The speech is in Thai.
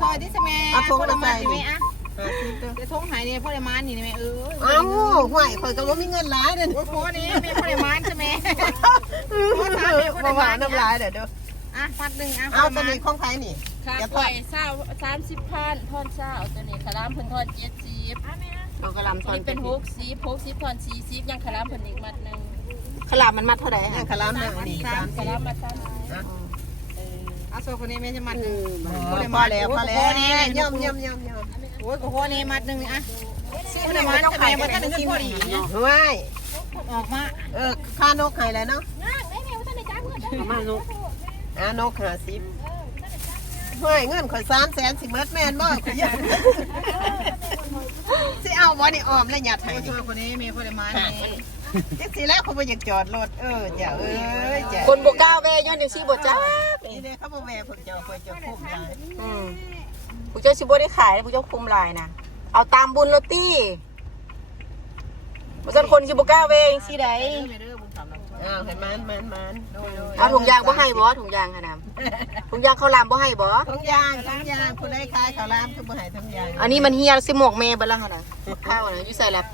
ซอยที่ใช่ไหมพ่อละมันนี่ไหมอ่ะจะท้องหายเนี่ยพ่อละมันนี่ไหมเอ้าห่วยข่อยก็บ่มีเงินหลายเด้อ โค้นี่แม่พ่อละมันใช่ไหม บ่ว่าน้ำลายเด้ออ่ะพัดหนึ่งอ่ะ เอาตัวนี้ของไผนี่ ค่าไข่30,000ทอนเช้าตัวนี้คารามเพิ่นทอน70เอากระลำทอน นี่เป็น60ทอน40ยังคารามเพิ่นอีกมัดนึง ขลามมันมัดเท่าไหร่ฮะขลามน่ะนี่ คารามมาซ้ำ เอาโซ่คนนี้แม่จะมัดหนึ่ง พอแล้วย่อมโอ้ยโค้นี่มัดหนึ่งอ่ะพ่อละมันใช่ไหมมันก็ถึงพอดีเนี่ย ห่วย ออกมา ค่านกให้แล้วเนาะมานกนก50ห่วยเงินข่อย300,000สิเบิดแม่นบ่ข่อยสิเอาบ่นี่ออมแล้วหยัดให้ โซ่คนนี้แม่พ่อละมันนี่ จังสิแล้วเขาบ่อยากจอดรถจ้ะจ้ะ คนบ่กล้าแว่ย้อนจังซี่บ่จัก นี่เด้เขาบ่แม่เพิ่นเจ้าเพิ่นจะคุ้มยาย ผู้เจ้าสิบ่ได้ขายผู้เจ้าคุมลายนะเอาตามบุญโรตี้บ่ซั่นคนสิบ่กล้าแว่จังซี่ใด ให้มัน เอาถุงยางบ่ให้บ่ถุงยางค่ะน้ำถุงยางข้าวหลามบ่ให้บ่ ทุกอย่างผู้ใดขายข้าวรามคือบ่ให้ทุกอย่าง อันนี้มันเฮียสิหมวกแม่เบิดแล้วหั่นน่ะข้าวน่ะอยู่ใส่แล้ว